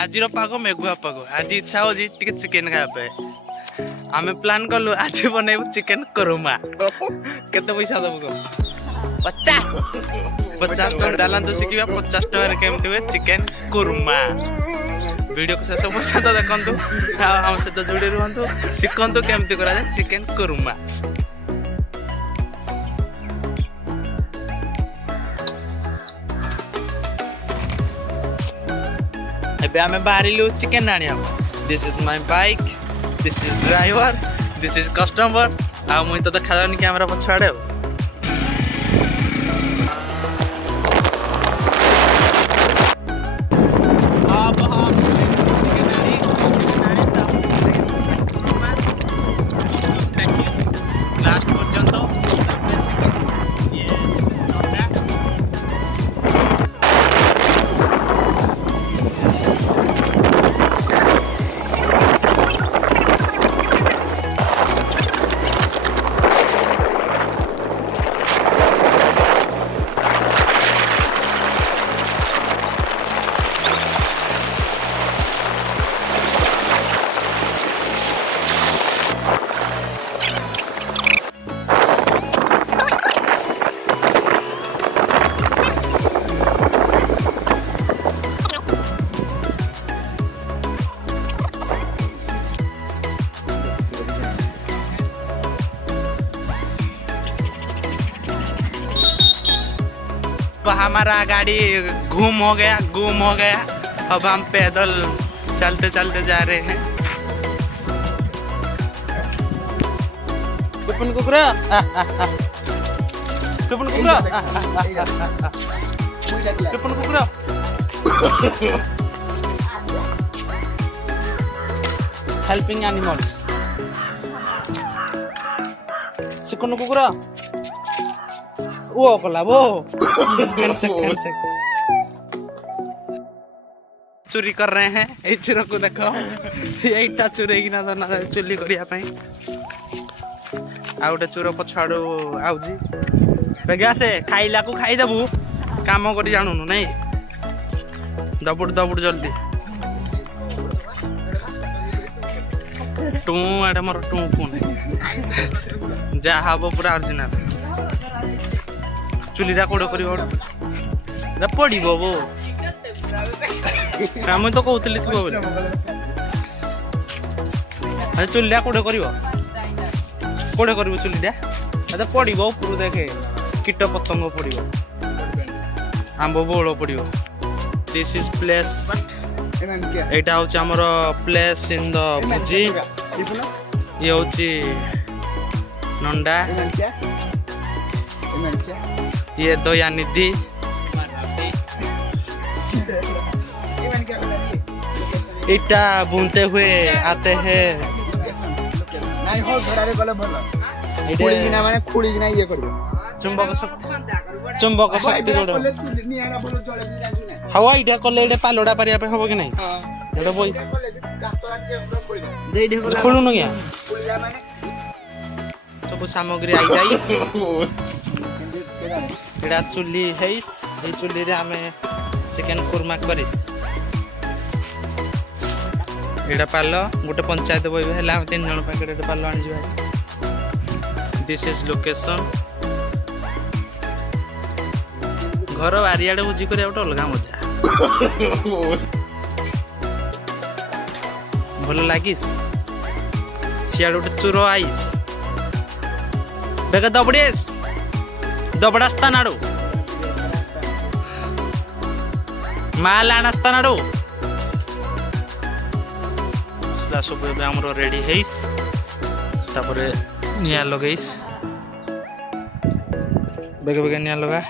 आज पाग मेघुआ पाग आज इच्छा हो चिकेन खाया आम प्लान कलु आज बनैबू चिकेन करुमा केते पैसा दबु को 50 टका चलतु शिखा 50 टकर केमती हुए चिकेन कुरमा वीडियो को शेष पर्यंत देखु हम सहित जोड़ी रुहतु शिखु केमती करा चिकेन कुरमा आम बाहर चिकेन आने this is my bike this is driver this is customer आ मुई तो देखा जानी कैमरा पछाड़े लास्ट पर्यंत हमारा गाड़ी गुम हो गया अब हम पैदल चलते चलते जा रहे हैं टुपन कुकुरा हेल्पिंग एनिमल्स सिकुन कुकुरा वो कला वो चोरी कर रहे हैं ये चोर को देखो यहीटा चोरे ना चुली करने आ गोटे चोर पछाड़ू आउजी बेगा से खाइला को खाईदेबू काम कर जानूनु नहीं दबुड़ दबुड़ जल्दी to Etah more to phone जा हब पूरा ओरिजिनल चुलीटा कोड़े कर पड़ो बो मुझे तो कहती थी चुलीटा कोड़े कर चुलीटा पड़ो ऊपर देखे कीट पतंग पड़ो आंब बौल पड़ो दिस इज प्लेस एटा हूँ आमर प्लेस इन द भोजी ये हूँ नंडा ये दया निधि इटा बुनते हुए आते हैं चुंबक शक्ति हवा इटा कले पालोड़ा पारिया पे हबो कि नहीं एटा बोई खोलु न गया सब सामग्री आई जाई एटा चुली हेइस ए चुली रे हमें चिकेन कुरमा करिस एटा पाल गोटे पंचायत बई हेला हम 3 जण पैकेट एटा पाल आनि जी भाई दिस इज लोकेशन घर बारियाडे बुझी करिया गोटे अलगा मजा भल लागिस सियाड गोटे चोर आइस बेगा दबड़ेस दबड़ास्ता नाडू माल आनास्ता नाडू सब आमर रेडी हेइस तापरे निया लगेइस बेगा बेगा निया लगा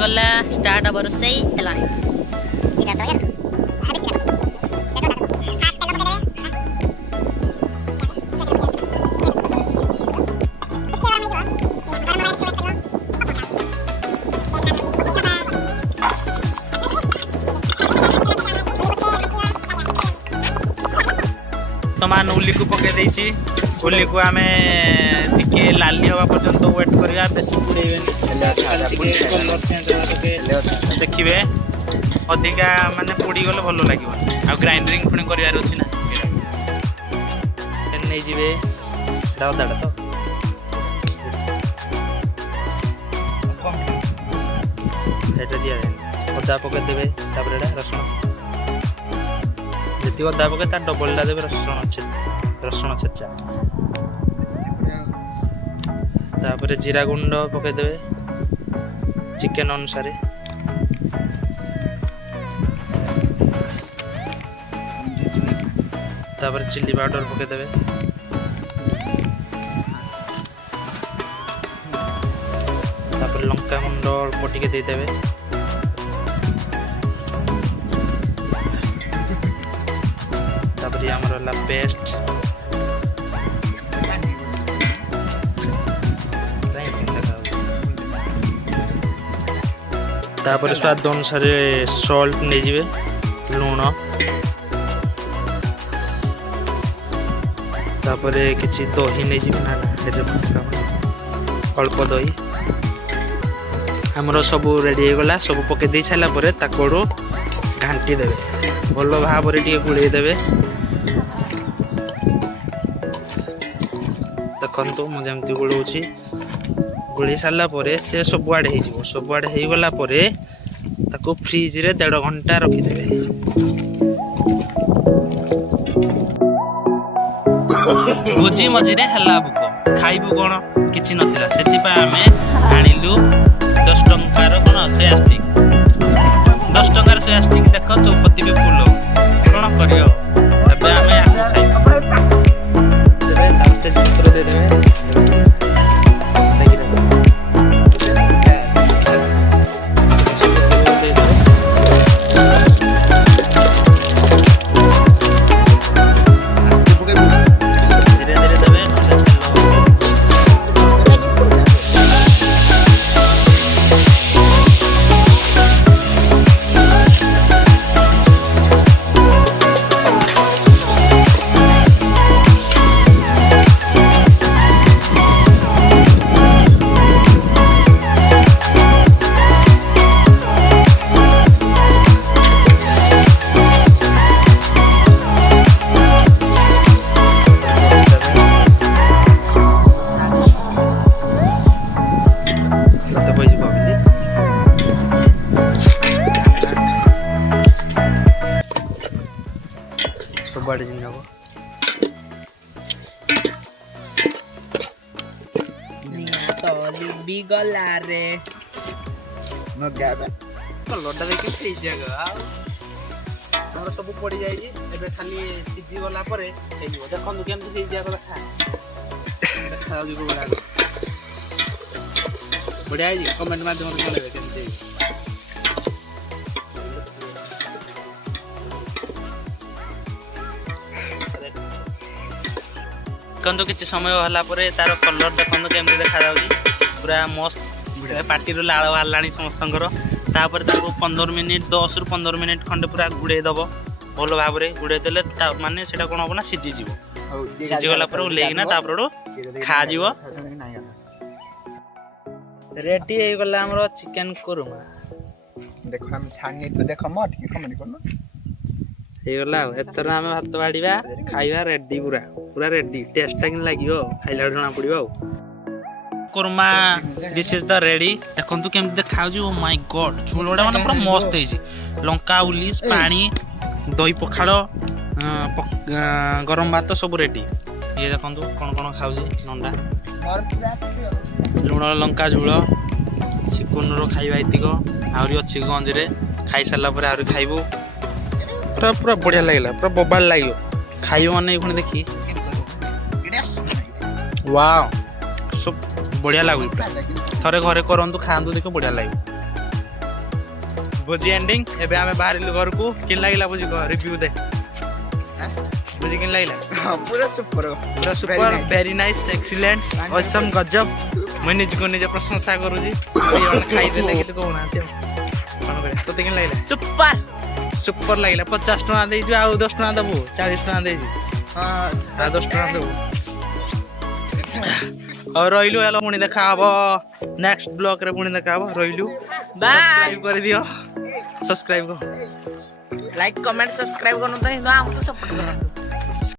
गला स्टार्ट अब रोसई हेलानी इटा तो या ବର୍ତ୍ତମାନ ଉଲିକୁ ପକେଇ ଦେଇଛି। ଉଲିକୁ ଆମେ ଟିକେ ଲାଲି ହେବା ପର୍ଯ୍ୟନ୍ତ ୱେଟ୍ କରିବା, ବେଶୀ ପୁଡ଼େଇବେନି। ଦେଖିବେ ଅଧିକା ମାନେ ପୋଡ଼ିଗଲେ ଭଲ ଲାଗିବନି। ଆଉ ଗ୍ରାଇଣ୍ଡରିଙ୍ଗ ପୁଣି କରିବାର ଅଛି ନା, ନେଇଯିବେ ଅଦାଟା ତ ଏଇଟା ଦିଆଯାଏ। ଅଦା ପକେଇଦେବେ, ତାପରେ ଏଇଟା ରସୁଣ, ଯେତିକି ଅଦା ପକେଇ ତାର ଡବଲଟା ଦେବେ ରସୁଣ ଛେଚା। ତାପରେ ଜିରା ଗୁଣ୍ଡ ପକେଇଦେବେ ଚିକେନ ଅନୁସାରେ। ତାପରେ ଚିଲି ପାଉଡର ପକେଇଦେବେ। ତାପରେ ଲଙ୍କା ଗୁଣ୍ଡ ଅଳ୍ପ ଟିକେ ଦେଇଦେବେ। ତାପରେ ଆମର ହେଲା ପେଷ୍ଟ, ତାପରେ ସ୍ୱାଦ ଅନୁସାରେ ସଲ୍ଟ ନେଇଯିବେ, ଲୁଣ, ତାପରେ କିଛି ଦହି ନେଇଯିବେ। ନା ଅଳ୍ପ ଦହି। ଆମର ସବୁ ରେଡ଼ି ହେଇଗଲା। ସବୁ ପକେଇ ଦେଇ ସାରିଲା ପରେ ତାକୁ ଘାଣ୍ଟି ଦେବେ, ଭଲ ଭାବରେ ଟିକେ ଗୋଳେଇ ଦେବେ। ଦେଖନ୍ତୁ ମୁଁ ଯେମିତି ଗୋଳଉଛି, ଗୋଳେଇ ସାରିଲା ପରେ ସେ ସବୁଆଡ଼େ ହେଇଯିବ। ସବୁଆଡ଼େ ହେଇଗଲା ପରେ ତାକୁ ଫ୍ରିଜରେ 1.5 ଘଣ୍ଟା ରଖିଦେବେ। ଭୋଜି ମଝିରେ ହେଲା ଭୋକ, ଖାଇବୁ କ'ଣ କିଛି ନଥିଲା, ସେଥିପାଇଁ ଆମେ ଆଣିଲୁ 10 ଟଙ୍କାର କ'ଣ ସୋୟା ଷ୍ଟିକ୍। 10 ଟଙ୍କାର ସୋୟା ଷ୍ଟିକ୍ ଦେଖ, ଚୌପତି ବି ଫୁଲ। କ'ଣ କରିବ, ଏବେ ଆମେ ଆକୁ ଖାଇବୁ। ତେଜପତ୍ର ଦେଇଦେବେ। ସବୁଆଡ଼େ ଜିନି ହବ। କଲରଟା ଦେଖି ଆମର ସବୁ ପଡ଼ି ଯାଇଛି। ଏବେ ଖାଲି ସିଝି ଗଲା ପରେ ହେଇଯିବ। ଦେଖନ୍ତୁ କେମିତି ସିଝିବାକୁ ଦେଖାଯାଉଛି ବଢ଼ିଆ ହେଇଛି। କମେଣ୍ଟ ମାଧ୍ୟମରେ ଜଣାଇବେ କେମିତି ହେଇଛି। ଦେଖନ୍ତୁ କିଛି ସମୟ ହେଲା ପରେ ତାର କଲର ଦେଖନ୍ତୁ କେମିତି ଦେଖାଯାଉଛି, ପୁରା ମସ୍ତ। ପାଟିରୁ ଲାଳ ବାହାରିଲାଣି ସମସ୍ତଙ୍କର। ତାପରେ ତାକୁ 15 ମିନିଟ୍ 10ରୁ 15 ମିନିଟ୍ ଖଣ୍ଡେ ପୁରା ଘୋଡ଼େଇ ଦେବ। ଭଲ ଭାବରେ ଘୋଡ଼େଇ ଦେଲେ ମାନେ ସେଇଟା କ'ଣ ହବ ନା ସିଝିଯିବ। ସିଝିଗଲା ପରେ ଓହ୍ଲେଇକିନା ତାପରେ ଖାଯିବ। ରେଡି ହେଇଗଲା ଆମର ଚିକେନ କୁରୁମା। ଦେଖ ଆମେ ଛାଣି ତୁ ଦେଖ ମ ଟିକେ କମେଣ୍ଟ କରୁନ। ହେଇଗଲା ଆଉ। ଏଥର ଆମେ ଭାତ ବାଢ଼ିବା, ଖାଇବା। ରେଡି, ପୁରା ରେଡି। ଟେଷ୍ଟଟା କେମିତି ଲାଗିବ ଖାଇଲା ବେଳେ ଜଣା ପଡ଼ିବ ଆଉ। କୁରୁମା ଦିସ୍ ଇଜ୍ ଦ ରେଡି। ଦେଖନ୍ତୁ କେମିତି ଦେଖାଯାଉଛି। ଓ ମାଇ ଗଡ୍, ଝୋଳଟା ମାନେ ପୁରା ମସ୍ତ ହେଇଛି। ଲଙ୍କା, ଉଲିସ୍, ପାଣି, ଦହି ପଖାଳ, ଗରମ ଭାତ ସବୁ ରେଡି। ଇଏ ଦେଖନ୍ତୁ କ'ଣ କ'ଣ ଖାଉଛି ନଣ୍ଡା। ଲୁଣ ଲଙ୍କା ଝୋଳ, ଚିକନର ଖାଇବା ଏତିକ। ଆହୁରି ଅଛି ଗଞ୍ଜରେ, ଖାଇସାରିଲା ପରେ ଆହୁରି ଖାଇବୁ। ପୁରା ବଢ଼ିଆ ଲାଗିଲା, ପୁରା ବୋବାଲ ଲାଗିବ ଖାଇବ ମାନେ। ପୁଣି ଦେଖି ୱାଓ, ସବୁ ବଢ଼ିଆ ଲାଗୁଛି। ଥରେ ଘରେ କରନ୍ତୁ, ଖାଆନ୍ତୁ, ଦେଖ ବଢ଼ିଆ ଲାଗିବ। ଭୋଜି ଏଣ୍ଡିଂ। ଏବେ ଆମେ ବାହାରିଲୁ ଘରକୁ। କେମିତି ଲାଗିଲା ଭୋଜି? ରିଭ୍ୟୁ ଦେ। ଭୋଜି କେମିତି ଲାଗିଲା? ପୁରା super, very nice, excellent, awesome, ଗଜବ। ମୁଁ ନିଜକୁ ନିଜେ ପ୍ରଶଂସା କରୁଛି। ଖାଇଦେଲେ କିଛି କହୁନାହାନ୍ତି ଆଉ କ'ଣ କରିବା। ତୋତେ କେମିତି ଲାଗିଲା? ସୁପର ଲାଗିଲା। 50 ଟଙ୍କା ଦେଇଛୁ, ଆଉ 10 ଟଙ୍କା ଦେବୁ, 40 ଟଙ୍କା ଦେଇଛୁ। हाँ 10 टका देबो और रहिलु हेलो पुणी देखा हबो नेक्स्ट ब्लॉग रे पुणी देखा हबो रहिलु सब्सक्राइब कर दियो सब्सक्राइब को लाइक कमेंट सब्सक्राइब करनु त हमको सपोर्ट करनु